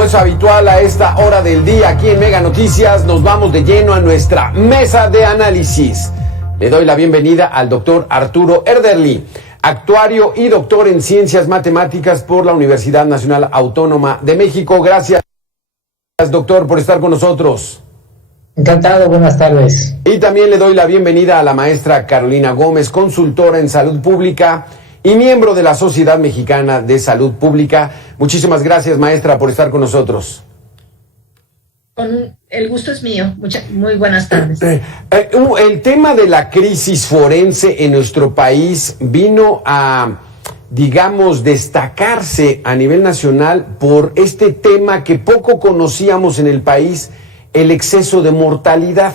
como es habitual a esta hora del día aquí en Mega Noticias, nos vamos de lleno a nuestra mesa de análisis. Le doy la bienvenida al doctor Arturo Erdely, actuario y doctor en Ciencias Matemáticas por la Universidad Nacional Autónoma de México. Gracias, doctor, por estar con nosotros. Encantado, buenas tardes. Y también le doy la bienvenida a la maestra Carolina Gómez, consultora en salud pública y miembro de la Sociedad Mexicana de Salud Pública. Muchísimas gracias, maestra, por estar con nosotros. El gusto es mío. Muy buenas tardes. El tema de la crisis forense en nuestro país vino a, digamos, destacarse a nivel nacional por este tema que poco conocíamos en el país, el exceso de mortalidad.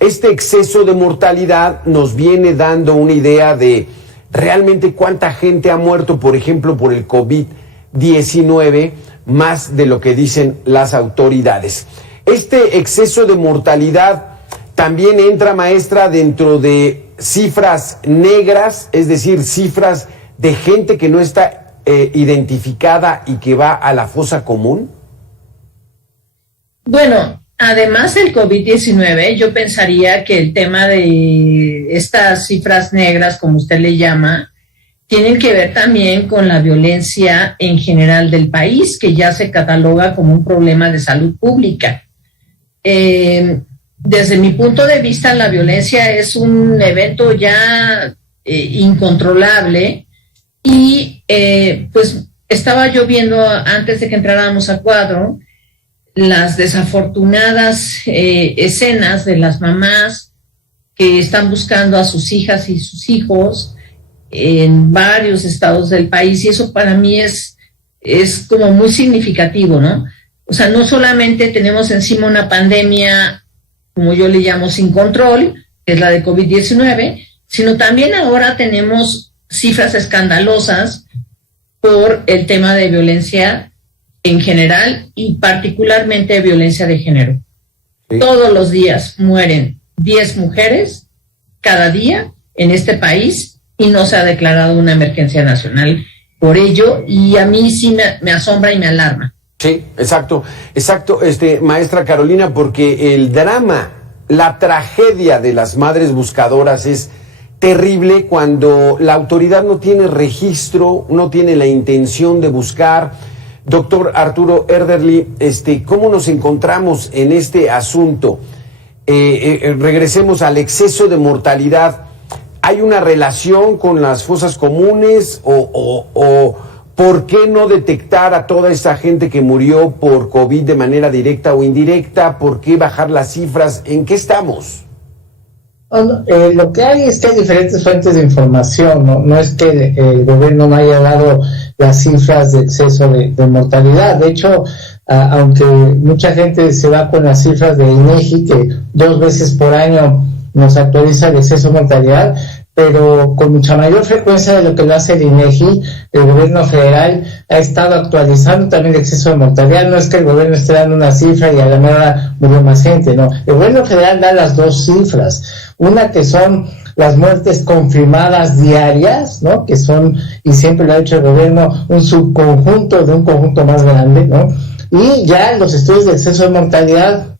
Este exceso de mortalidad nos viene dando una idea de realmente cuánta gente ha muerto, por ejemplo, por el COVID-19, más de lo que dicen las autoridades. Este exceso de mortalidad también entra, maestra, dentro de cifras negras, es decir, cifras de gente que no está identificada y que va a la fosa común. Bueno, además del COVID-19, yo pensaría que el tema de estas cifras negras, como usted le llama, tienen que ver también con la violencia en general del país, que ya se cataloga como un problema de salud pública. Desde mi punto de vista, la violencia es un evento ya incontrolable y pues estaba yo viendo antes de que entráramos a cuadro las desafortunadas escenas de las mamás que están buscando a sus hijas y sus hijos en varios estados del país, y eso para mí es como muy significativo, ¿no? O sea, no solamente tenemos encima una pandemia, como yo le llamo, sin control, que es la de COVID-19, sino también ahora tenemos cifras escandalosas por el tema de violencia en general y particularmente violencia de género. Sí. Todos los días mueren 10 mujeres cada día en este país y no se ha declarado una emergencia nacional por ello, y a mí sí me asombra y me alarma. Sí, exacto, maestra Carolina, porque el drama, la tragedia de las madres buscadoras es terrible cuando la autoridad no tiene registro, no tiene la intención de buscar. Doctor Arturo Erdely, ¿cómo nos encontramos en este asunto? Regresemos al exceso de mortalidad. ¿Hay una relación con las fosas comunes o por qué no detectar a toda esa gente que murió por COVID de manera directa o indirecta? ¿Por qué bajar las cifras? ¿En qué estamos? Lo que hay es que hay diferentes fuentes de información, no es que el gobierno no haya dado las cifras de exceso de mortalidad. De hecho, aunque mucha gente se va con las cifras de INEGI, que 2 veces por año nos actualiza el exceso de mortalidad, pero con mucha mayor frecuencia de lo que lo hace el INEGI, el gobierno federal ha estado actualizando también el exceso de mortalidad. No es que el gobierno esté dando una cifra y a la mera murió más gente, no. El gobierno federal da las 2 cifras. Una que son las muertes confirmadas diarias, ¿no? Que son, y siempre lo ha hecho el gobierno, un subconjunto de un conjunto más grande, ¿no? Y ya los estudios de exceso de mortalidad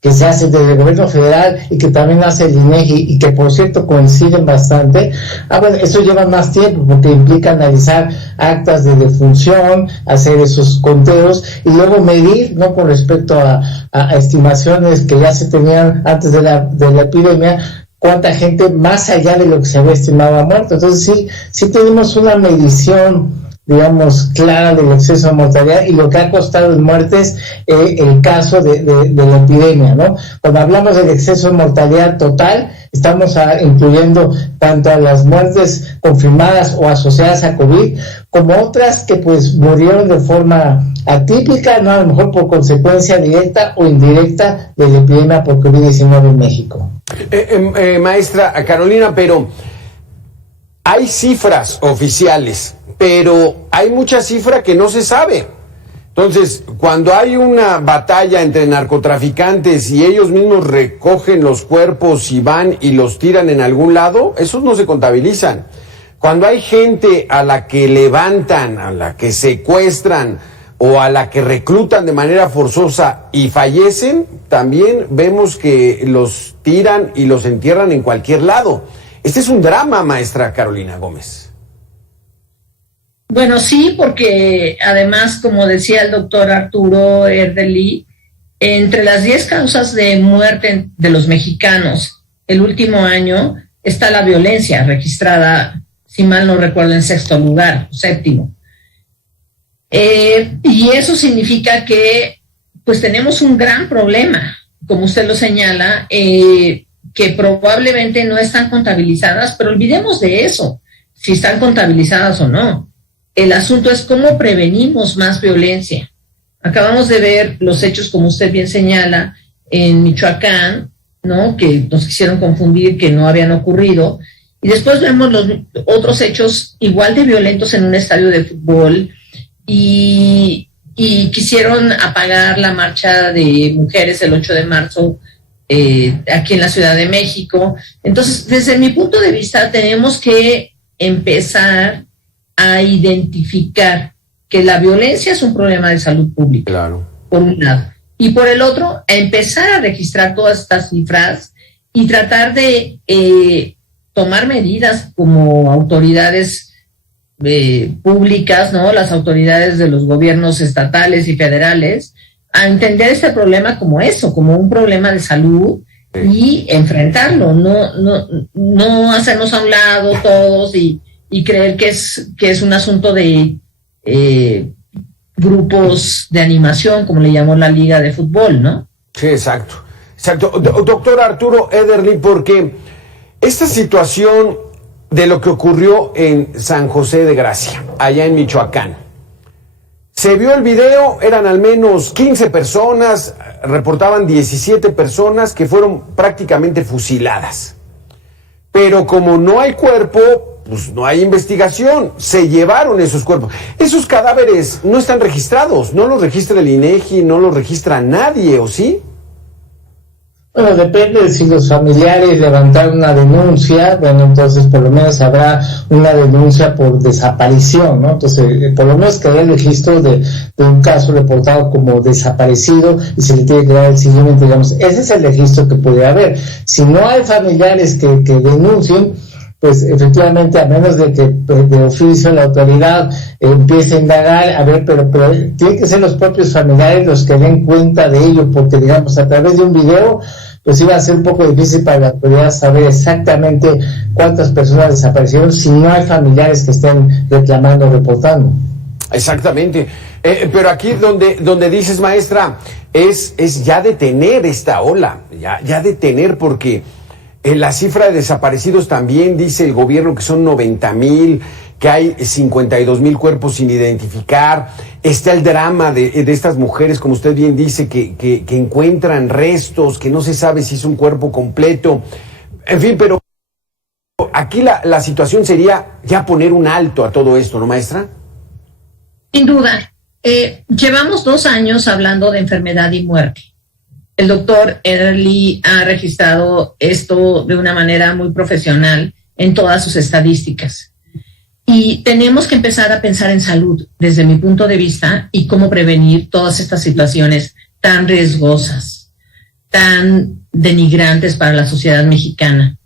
que se hacen desde el gobierno federal y que también hace el INEGI y que por cierto coinciden bastante, bueno, eso lleva más tiempo porque implica analizar actas de defunción, hacer esos conteos y luego medir, ¿no? Con respecto a estimaciones que ya se tenían antes de la epidemia, cuánta gente más allá de lo que se había estimado ha muerto. Entonces sí tenemos una medición, digamos, clara del exceso de mortalidad y lo que ha costado en muertes el caso de la epidemia, ¿no? Cuando hablamos del exceso de mortalidad total, estamos incluyendo tanto a las muertes confirmadas o asociadas a COVID, como otras que pues murieron de forma atípica, ¿no? A lo mejor por consecuencia directa o indirecta de la epidemia por COVID-19 en México. Maestra Carolina, pero hay cifras oficiales, pero hay mucha cifra que no se sabe. Entonces, cuando hay una batalla entre narcotraficantes y ellos mismos recogen los cuerpos y van y los tiran en algún lado, esos no se contabilizan. Cuando hay gente a la que levantan, a la que secuestran o a la que reclutan de manera forzosa y fallecen, también vemos que los tiran y los entierran en cualquier lado. Este es un drama, maestra Carolina Gómez. Bueno, sí, porque además, como decía el doctor Arturo Ederle, entre las 10 causas de muerte de los mexicanos el último año está la violencia, registrada, si mal no recuerdo, en sexto lugar, séptimo. Y eso significa que pues tenemos un gran problema, como usted lo señala, que probablemente no están contabilizadas, pero olvidemos de eso, si están contabilizadas o no. El asunto es cómo prevenimos más violencia. Acabamos de ver los hechos, como usted bien señala, en Michoacán, ¿no? Que nos quisieron confundir, que no habían ocurrido. Y después vemos los otros hechos igual de violentos en un estadio de fútbol y quisieron apagar la marcha de mujeres el 8 de marzo aquí en la Ciudad de México. Entonces, desde mi punto de vista, tenemos que empezar a identificar que la violencia es un problema de salud pública, claro, por un lado, y por el otro, a empezar a registrar todas estas cifras y tratar de tomar medidas como autoridades públicas, ¿no? Las autoridades de los gobiernos estatales y federales, a entender este problema como eso, como un problema de salud, sí, y enfrentarlo, no hacernos a un lado todos y creer que es un asunto de grupos de animación, como le llamó la Liga de Fútbol, ¿no? Sí, exacto. Doctor Arturo Ederle, porque esta situación de lo que ocurrió en San José de Gracia, allá en Michoacán, se vio el video, eran al menos 15 personas, reportaban 17 personas que fueron prácticamente fusiladas. Pero como no hay cuerpo, pues no hay investigación, se llevaron esos cuerpos. Esos cadáveres no están registrados, no los registra el INEGI, no los registra nadie, ¿o sí? Bueno, depende de si los familiares levantaron una denuncia, bueno, entonces por lo menos habrá una denuncia por desaparición, ¿no? Entonces, por lo menos que haya el registro de un caso reportado como desaparecido y se le tiene que dar el seguimiento, digamos, ese es el registro que puede haber. Si no hay familiares que denuncien, pues efectivamente, a menos de que de oficio la autoridad empiece a indagar, a ver, pero tienen que ser los propios familiares los que den cuenta de ello, porque digamos, a través de un video, pues iba a ser un poco difícil para la autoridad saber exactamente cuántas personas desaparecieron si no hay familiares que estén reclamando o reportando. Exactamente. Pero aquí donde dices, maestra, es ya detener esta ola, ya detener, porque la cifra de desaparecidos también dice el gobierno que son 90,000, que hay 52,000 cuerpos sin identificar. Está el drama de estas mujeres, como usted bien dice, que encuentran restos, que no se sabe si es un cuerpo completo. En fin, pero aquí la situación sería ya poner un alto a todo esto, ¿no, maestra? Sin duda. Llevamos 2 años hablando de enfermedad y muerte. El doctor Ederle ha registrado esto de una manera muy profesional en todas sus estadísticas. Y tenemos que empezar a pensar en salud desde mi punto de vista y cómo prevenir todas estas situaciones tan riesgosas, tan denigrantes para la sociedad mexicana.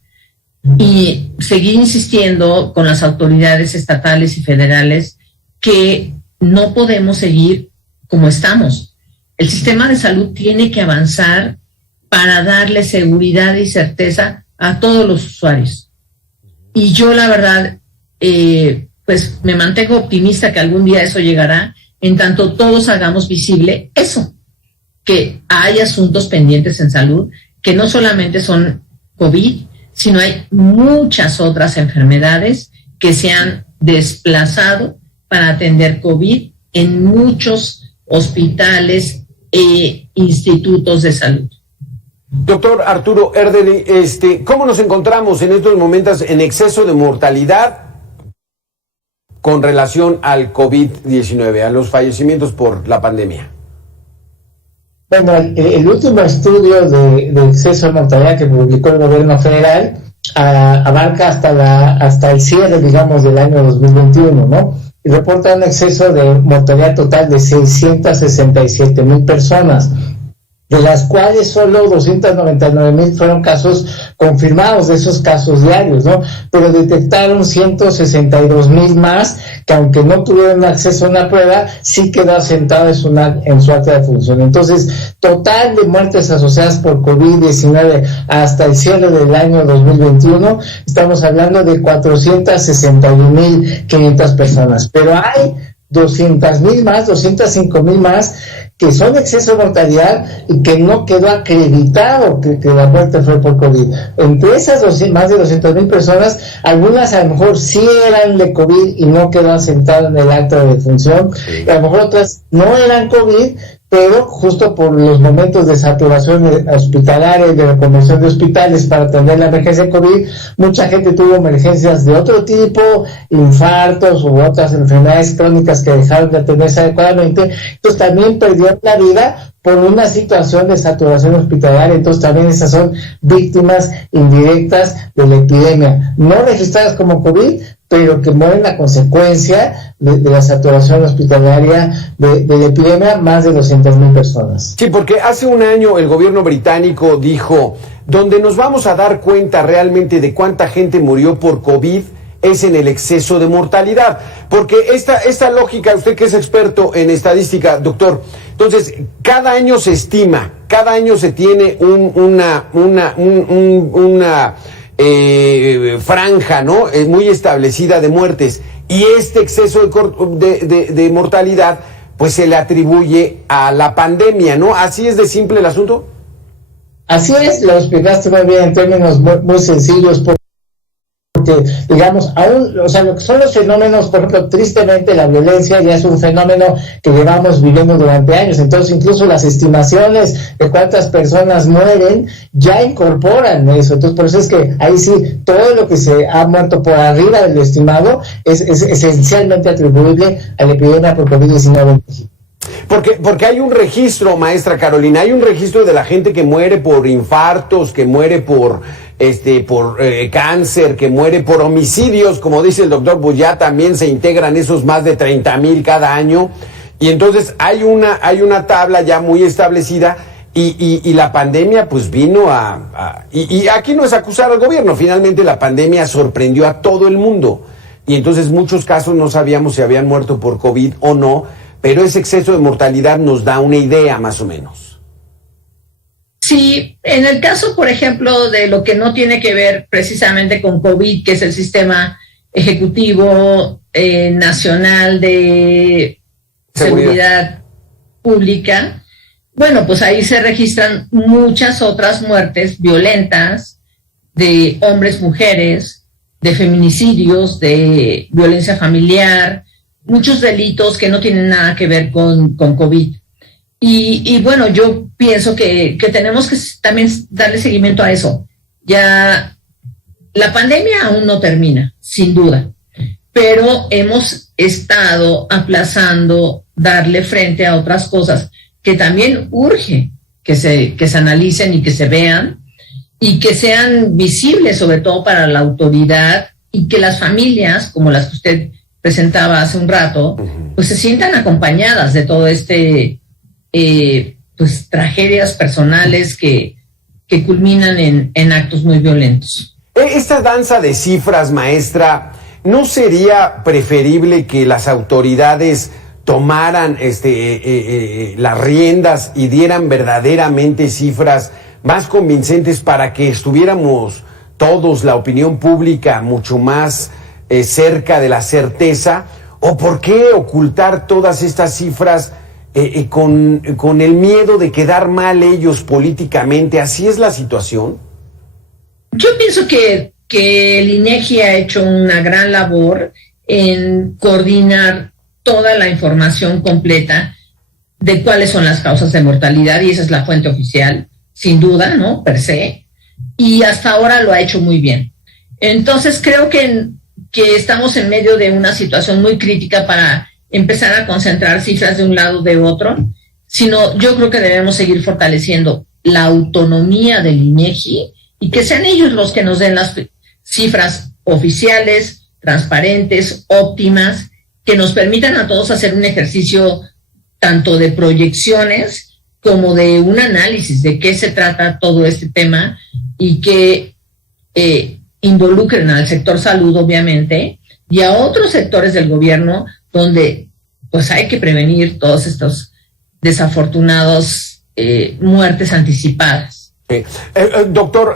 Y seguir insistiendo con las autoridades estatales y federales que no podemos seguir como estamos. El sistema de salud tiene que avanzar para darle seguridad y certeza a todos los usuarios. Y yo, la verdad, pues me mantengo optimista que algún día eso llegará, en tanto todos hagamos visible eso, que hay asuntos pendientes en salud, que no solamente son COVID, sino hay muchas otras enfermedades que se han desplazado para atender COVID en muchos hospitales e institutos de salud. Doctor Arturo Ederle, ¿cómo nos encontramos en estos momentos en exceso de mortalidad con relación al COVID-19, a los fallecimientos por la pandemia? Bueno, el último estudio de exceso de mortalidad que publicó el gobierno federal abarca hasta el cierre, digamos, del año 2021, ¿no? reporta un exceso de mortalidad total de 667,000 personas, de las cuales solo 299,000 fueron casos confirmados, de esos casos diarios, ¿no? Pero detectaron 162,000 más, que aunque no tuvieron acceso a una prueba, sí quedó asentado en su acta de función. Entonces, total de muertes asociadas por COVID-19 hasta el cierre del año 2021, estamos hablando de 461,500 personas. Pero hay 200,000 más, 205,000 más, que son exceso de mortalidad y que no quedó acreditado que la muerte fue por COVID. Entre esas más de 200,000 personas, algunas a lo mejor sí eran de COVID y no quedó asentado en el acta de defunción, y a lo mejor otras no eran COVID, pero justo por los momentos de saturación hospitalaria y de reconversión de hospitales para atender la emergencia de COVID, mucha gente tuvo emergencias de otro tipo, infartos u otras enfermedades crónicas que dejaron de atenderse adecuadamente, entonces también perdieron la vida por una situación de saturación hospitalaria. Entonces también esas son víctimas indirectas de la epidemia, no registradas como COVID, pero que mueren a consecuencia de la saturación hospitalaria de la epidemia, más de 200,000 personas. Sí, porque hace un año el gobierno británico dijo, donde nos vamos a dar cuenta realmente de cuánta gente murió por COVID es en el exceso de mortalidad. Porque esta lógica, usted que es experto en estadística, doctor, entonces, cada año se estima, cada año se tiene una franja, ¿no? Muy establecida de muertes, y este exceso de mortalidad pues se le atribuye a la pandemia, ¿no? ¿Así es de simple el asunto? Así es, lo explicaste muy bien en términos muy sencillos, porque digamos, aún, o sea, lo que son los fenómenos, por ejemplo, tristemente la violencia ya es un fenómeno que llevamos viviendo durante años, entonces incluso las estimaciones de cuántas personas mueren ya incorporan eso, entonces por eso es que ahí sí, todo lo que se ha muerto por arriba del estimado es esencialmente atribuible a la epidemia por COVID-19. Porque hay un registro, maestra Carolina, hay un registro de la gente que muere por infartos, que muere por cáncer, que muere por homicidios, como dice el doctor, pues ya también se integran esos más de 30,000 cada año, y entonces hay una tabla ya muy establecida, y la pandemia pues vino y aquí no es acusar al gobierno, finalmente la pandemia sorprendió a todo el mundo, y entonces muchos casos no sabíamos si habían muerto por COVID o no, pero ese exceso de mortalidad nos da una idea más o menos. Sí, en el caso, por ejemplo, de lo que no tiene que ver precisamente con COVID, que es el sistema ejecutivo nacional de seguridad pública, bueno, pues ahí se registran muchas otras muertes violentas de hombres, mujeres, de feminicidios, de violencia familiar, muchos delitos que no tienen nada que ver con COVID. Y bueno, yo pienso que tenemos que también darle seguimiento a eso. Ya la pandemia aún no termina, sin duda, pero hemos estado aplazando darle frente a otras cosas que también urge que se analicen y que se vean y que sean visibles, sobre todo para la autoridad, y que las familias, como las que usted presentaba hace un rato, pues se sientan acompañadas de todo pues tragedias personales que culminan en actos muy violentos. Esta danza de cifras, maestra, ¿no sería preferible que las autoridades tomaran las riendas y dieran verdaderamente cifras más convincentes para que estuviéramos todos, la opinión pública, mucho más cerca de la certeza? ¿O por qué ocultar todas estas cifras con el miedo de quedar mal ellos políticamente? ¿Así es la situación? Yo pienso que el INEGI ha hecho una gran labor en coordinar toda la información completa de cuáles son las causas de mortalidad, y esa es la fuente oficial, sin duda, ¿no? Per se, y hasta ahora lo ha hecho muy bien. Entonces creo que estamos en medio de una situación muy crítica para empezar a concentrar cifras de un lado o de otro, sino yo creo que debemos seguir fortaleciendo la autonomía del INEGI y que sean ellos los que nos den las cifras oficiales, transparentes, óptimas, que nos permitan a todos hacer un ejercicio tanto de proyecciones como de un análisis de qué se trata todo este tema y que involucren al sector salud, obviamente, y a otros sectores del gobierno donde pues hay que prevenir todos estos desafortunados muertes anticipadas. Doctor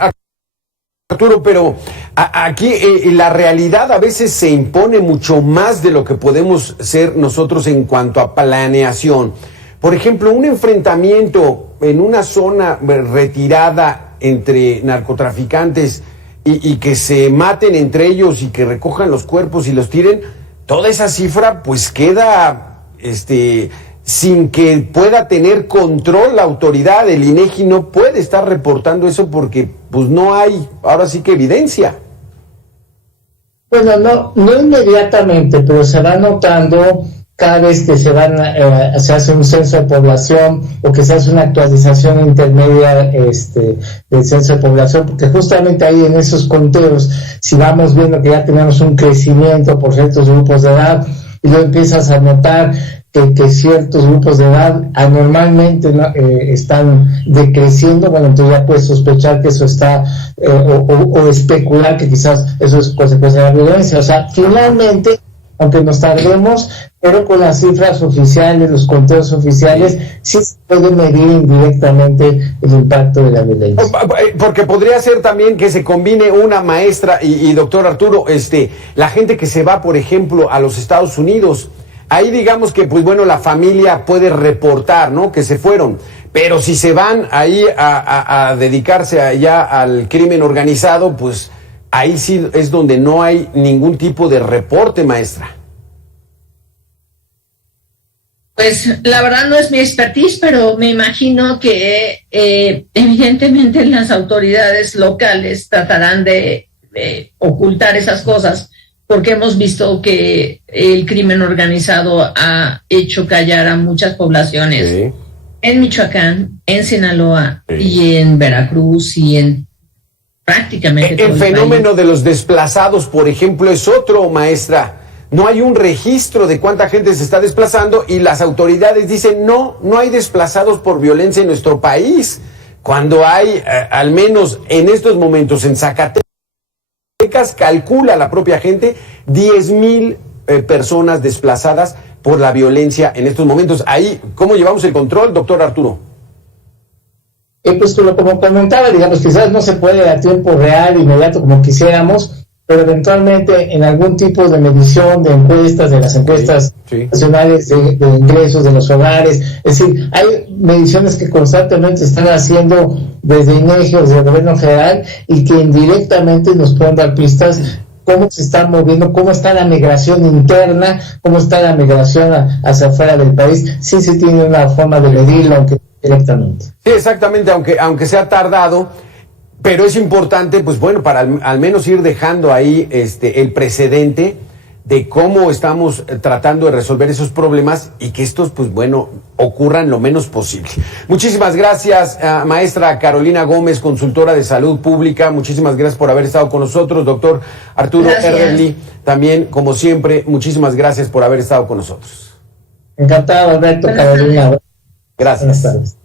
Arturo, pero aquí la realidad a veces se impone mucho más de lo que podemos ser nosotros en cuanto a planeación. Por ejemplo, un enfrentamiento en una zona retirada entre narcotraficantes y que se maten entre ellos y que recojan los cuerpos y los tiren, toda esa cifra pues queda sin que pueda tener control la autoridad. El INEGI no puede estar reportando eso porque pues no hay, ahora sí que evidencia. Bueno, no inmediatamente, pero se va notando cada vez que se hace un censo de población o que se hace una actualización intermedia del censo de población, porque justamente ahí en esos conteos, si vamos viendo que ya tenemos un crecimiento por ciertos grupos de edad, y luego empiezas a notar que ciertos grupos de edad anormalmente están decreciendo, bueno, entonces ya puedes sospechar que eso está, o especular que quizás eso es consecuencia de la violencia. O sea, finalmente, aunque nos tardemos, pero con las cifras oficiales, los conteos oficiales, sí se puede medir indirectamente el impacto de la violencia. Porque podría ser también que se combine una maestra y doctor Arturo, la gente que se va, por ejemplo, a los Estados Unidos. Ahí digamos que, pues bueno, la familia puede reportar, ¿no?, que se fueron. Pero si se van ahí a dedicarse allá al crimen organizado, pues ahí sí es donde no hay ningún tipo de reporte, maestra. Pues la verdad no es mi expertise, pero me imagino que evidentemente las autoridades locales tratarán de ocultar esas cosas, porque hemos visto que el crimen organizado ha hecho callar a muchas poblaciones, sí, en Michoacán, en Sinaloa, sí, y en Veracruz y en prácticamente todo el fenómeno país. De los desplazados, por ejemplo, es otro, maestra. No hay un registro de cuánta gente se está desplazando y las autoridades dicen no hay desplazados por violencia en nuestro país, cuando hay, al menos en estos momentos en Zacatecas, calcula la propia gente 10,000 personas desplazadas por la violencia en estos momentos. Ahí, ¿cómo llevamos el control, doctor Arturo? Pues como comentaba, digamos, quizás no se puede a tiempo real, inmediato, como quisiéramos, pero eventualmente en algún tipo de medición de encuestas, de las encuestas nacionales de ingresos de los hogares, es decir, hay mediciones que constantemente se están haciendo desde INEGI o desde el gobierno federal y que indirectamente nos pueden dar pistas cómo se está moviendo, cómo está la migración interna, cómo está la migración hacia afuera del país. Sí se tiene una forma de medirlo, aunque directamente. Sí, exactamente, aunque sea tardado. Pero es importante, pues bueno, para al menos ir dejando ahí el precedente de cómo estamos tratando de resolver esos problemas y que estos, pues bueno, ocurran lo menos posible. Muchísimas gracias, maestra Carolina Gómez, consultora de salud pública. Muchísimas gracias por haber estado con nosotros. Doctor Arturo Erdelli, también, como siempre, muchísimas gracias por haber estado con nosotros. Encantado, Alberto, Carolina. Gracias. Buenas tardes.